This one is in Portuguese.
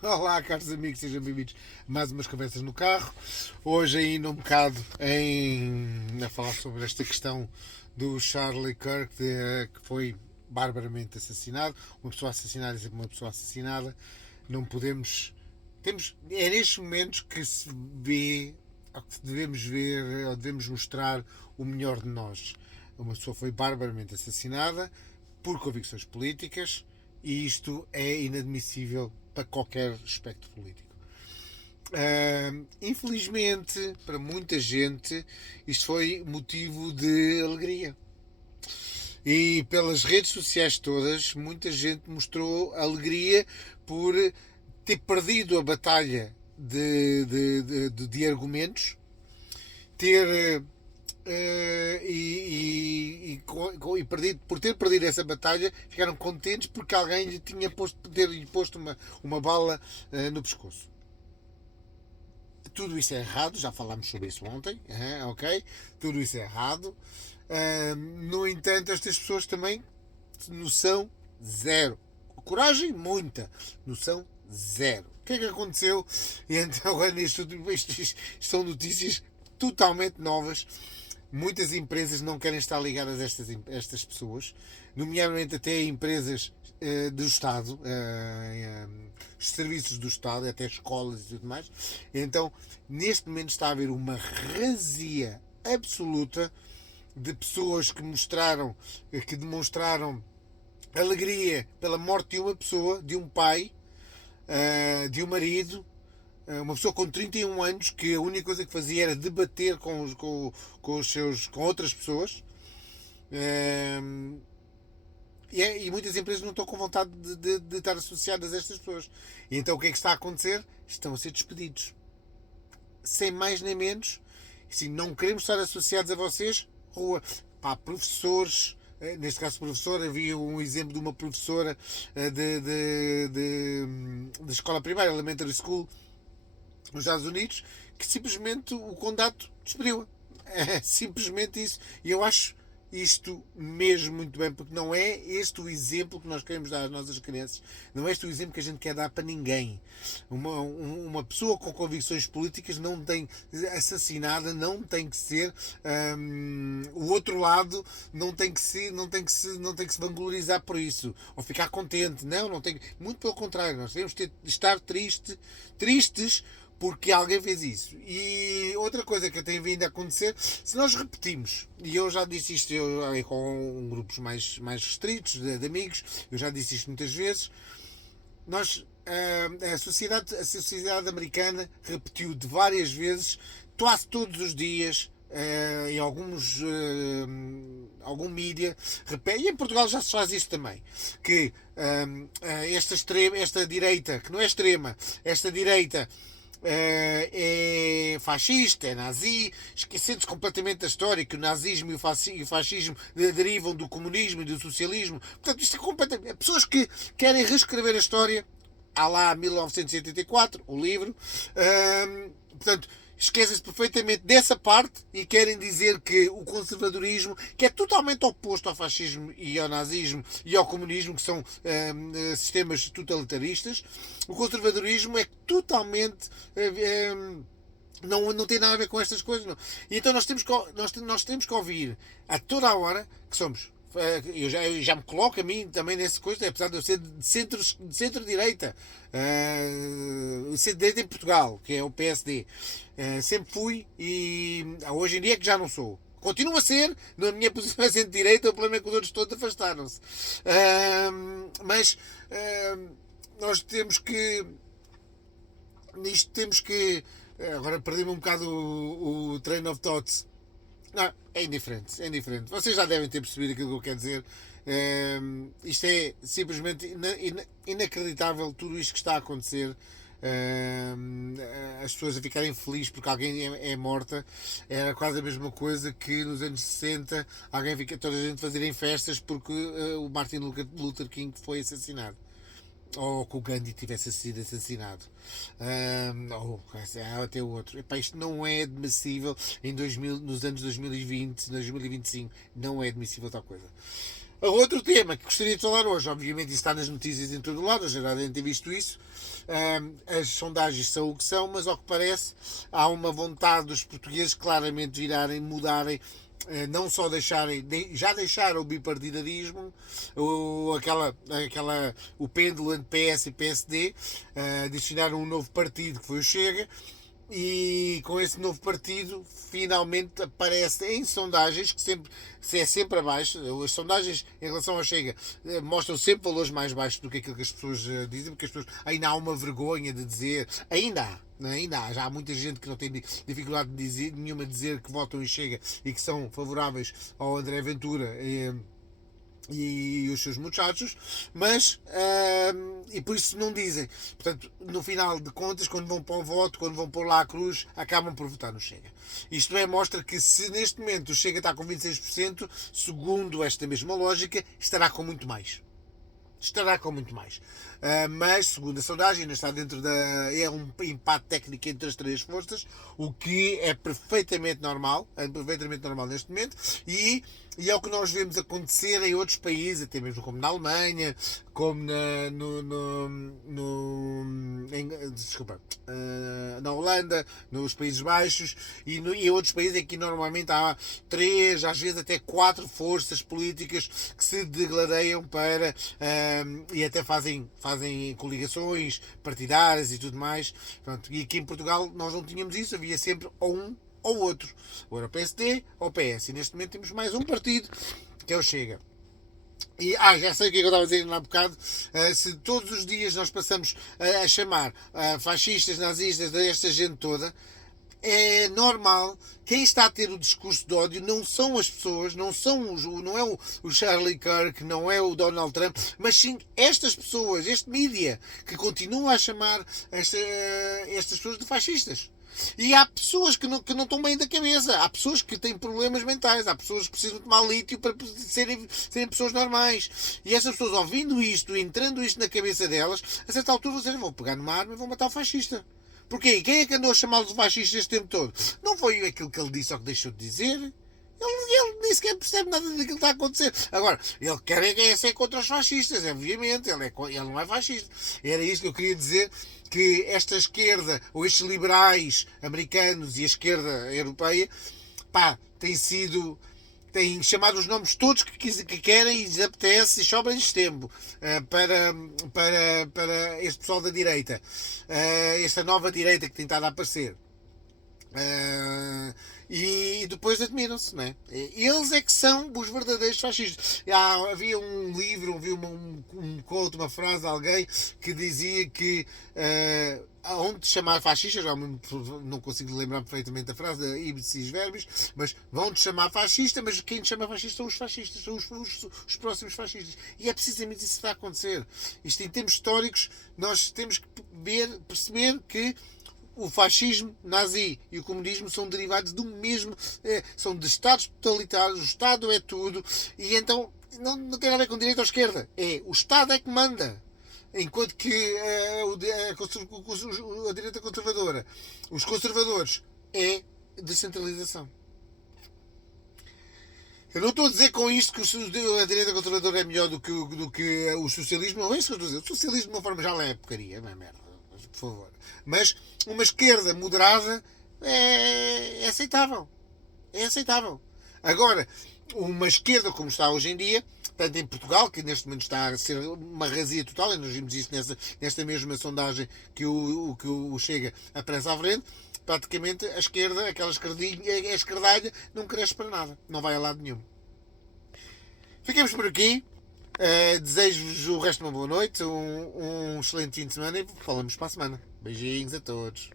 Olá, caros amigos, sejam bem-vindos a mais umas conversas no carro. Hoje ainda um bocado a falar sobre esta questão do Charlie Kirk, que foi barbaramente assassinado. Uma pessoa assassinada é sempre uma pessoa assassinada. Não podemos... é nestes momentos que se vê, ou que devemos ver, ou devemos mostrar o melhor de nós. Uma pessoa foi barbaramente assassinada por convicções políticas e isto é inadmissível para qualquer espectro político. Infelizmente, para muita gente, isto foi motivo de alegria. E pelas redes sociais todas, muita gente mostrou alegria por ter perdido a batalha de argumentos, ter por ter perdido essa batalha, ficaram contentes porque alguém lhe tinha posto uma bala no pescoço. Tudo isso é errado, já falámos sobre isso ontem, ok? Tudo isso é errado. No entanto, estas pessoas também, noção zero. Coragem, muita. Noção zero. O que é que aconteceu? E então, agora isto são notícias totalmente novas. Muitas empresas não querem estar ligadas a estas pessoas, nomeadamente até empresas do Estado, serviços do Estado, até escolas e tudo mais. Então, neste momento está a haver uma razia absoluta de pessoas que demonstraram alegria pela morte de uma pessoa, de um pai, de um marido, uma pessoa com 31 anos que a única coisa que fazia era debater com outras pessoas. E muitas empresas não estão com vontade de estar associadas a estas pessoas. E então o que é que está a acontecer? Estão a ser despedidos. Sem mais nem menos. Assim, não queremos estar associados a vocês. Rua. Pá, professores. Neste caso, professora, havia um exemplo de uma professora de escola primária, elementary school, nos Estados Unidos, que simplesmente o condato despediu-a. É simplesmente isso. E eu acho isto mesmo muito bem, porque não é este o exemplo que nós queremos dar às nossas crianças, não é este o exemplo que a gente quer dar para ninguém. Uma pessoa com convicções políticas não tem assassinada, não tem que ser o outro lado não tem que se vanglorizar por isso ou ficar contente, não tem, muito pelo contrário, nós temos de estar tristes porque alguém fez isso. E outra coisa que tem vindo a acontecer, se nós repetimos, e eu já disse isto com grupos mais restritos, de amigos, eu já disse isto muitas vezes, nós, a sociedade americana repetiu de várias vezes, quase todos os dias, em algum mídia, repete, e em Portugal já se faz isso também, que esta direita, que não é extrema, esta direita é fascista, é nazi, esquecendo-se completamente da história que o nazismo e o fascismo derivam do comunismo e do socialismo. Portanto, isto é completamente. Pessoas que querem reescrever a história, há lá 1984, o livro, portanto, esquecem-se perfeitamente dessa parte e querem dizer que o conservadorismo, que é totalmente oposto ao fascismo e ao nazismo e ao comunismo, que são sistemas totalitaristas, o conservadorismo é totalmente não tem nada a ver com estas coisas. Não. E então nós temos que ouvir a toda a hora que somos. Eu já me coloco a mim também nessa coisa, apesar de eu ser de centro-direita, centro-direita em Portugal, que é o PSD. Sempre fui e hoje em dia é que já não sou. Continuo a ser, na minha posição é centro-direita, o problema é que os outros todos afastaram-se. Mas nós temos que. Nisto temos que. Agora perdi-me um bocado o train of thoughts. Não, é indiferente, é indiferente. Vocês já devem ter percebido aquilo que eu quero dizer. Isto é simplesmente inacreditável, tudo isto que está a acontecer. As pessoas a ficarem felizes porque alguém é morta era quase a mesma coisa que nos anos 60 toda a gente fazerem festas porque o Martin Luther King foi assassinado ou que o Gandhi tivesse sido assassinado, ou até o outro. Epá, isto não é admissível nos anos 2020, 2025, não é admissível tal coisa. Outro tema que gostaria de falar hoje, obviamente isso está nas notícias em todo o lado, já devem ter visto isso. As sondagens são o que são, mas ao que parece há uma vontade dos portugueses claramente virarem, mudarem, não só deixarem, já deixaram o bipartidarismo, o pêndulo entre PS e PSD, adicionaram um novo partido que foi o Chega, e com esse novo partido finalmente aparece em sondagens que sempre se é sempre abaixo. As sondagens em relação ao Chega mostram sempre valores mais baixos do que aquilo que as pessoas dizem, porque as pessoas ainda há uma vergonha de dizer, ainda há, já há muita gente que não tem dificuldade de dizer, nenhuma de dizer que votam em Chega e que são favoráveis ao André Ventura e os seus muchachos, mas e por isso não dizem. Portanto, no final de contas, quando vão para o voto, quando vão pôr lá a cruz, acabam por votar no Chega. Isto mostra que se neste momento o Chega está com 26%, segundo esta mesma lógica, estará com muito mais. Estará com muito mais. Mas, segundo a sondagem, ainda está dentro da. É um empate técnico entre as três forças, o que é perfeitamente normal. É perfeitamente normal neste momento. E é o que nós vemos acontecer em outros países, até mesmo como na Alemanha, como na Holanda, nos Países Baixos e em outros países em que normalmente há 3, às vezes até 4 forças políticas que se degladeiam para e até fazem coligações partidárias e tudo mais. Pronto, e aqui em Portugal nós não tínhamos isso, havia sempre ou um ou outro, ou era o PSD ou o PS, e neste momento temos mais um partido que é o Chega. E, já sei o que eu estava a dizer há bocado. Se todos os dias nós passamos a chamar fascistas, nazistas, esta gente toda, é normal. Quem está a ter o discurso de ódio não são as pessoas, não é o Charlie Kirk, não é o Donald Trump, mas sim estas pessoas, este mídia, que continua a chamar estas pessoas de fascistas. E há pessoas que não estão bem da cabeça, há pessoas que têm problemas mentais, há pessoas que precisam tomar lítio para serem pessoas normais. E essas pessoas, ouvindo isto, entrando isto na cabeça delas, a certa altura vão dizer: vou pegar numa arma e vou matar o fascista. Porquê? Quem é que andou a chamá-lo de fascista este tempo todo? Não foi aquilo que ele disse ou que deixou de dizer? Ele nem sequer percebe nada daquilo que está a acontecer. Agora, ele quer ser contra os fascistas, obviamente. Ele não é fascista. Era isto que eu queria dizer, que esta esquerda, ou estes liberais americanos e a esquerda europeia, têm chamado os nomes todos que querem e lhes apetece e sobra-lhes tempo para este pessoal da direita, esta nova direita que tem estado a aparecer. E depois admiram-se, não é? Eles é que são os verdadeiros fascistas. Havia um livro, havia um quote, uma frase de alguém que dizia que onde chamar fascista, já não consigo lembrar perfeitamente a frase, da Ibis Verbis, mas vão-te chamar fascista, mas quem te chama fascista são os fascistas, são os próximos fascistas. E é precisamente isso que está a acontecer. Isto, em termos históricos, nós temos que perceber que o fascismo nazi e o comunismo são derivados do mesmo, são de Estados totalitários, o Estado é tudo, e então não tem nada a ver com direita ou esquerda, o Estado é que manda. Enquanto que a direita conservadora, os conservadores, é descentralização. Eu não estou a dizer com isto que a direita conservadora é melhor do que o socialismo, não é isso que eu estou a dizer. O socialismo, de uma forma geral, é porcaria, não é merda, por favor. Mas uma esquerda moderada é aceitável. É aceitável. Agora, uma esquerda como está hoje em dia, tanto em Portugal, que neste momento está a ser uma razia total, e nós vimos isto nesta mesma sondagem que o Chega aparece à frente, praticamente a esquerda, aquela esquerdinha, a esquerdalha, não cresce para nada. Não vai a lado nenhum. Ficamos por aqui. Desejo-vos o resto de uma boa noite, um excelente fim de semana e falamos para a semana. Beijinhos a todos.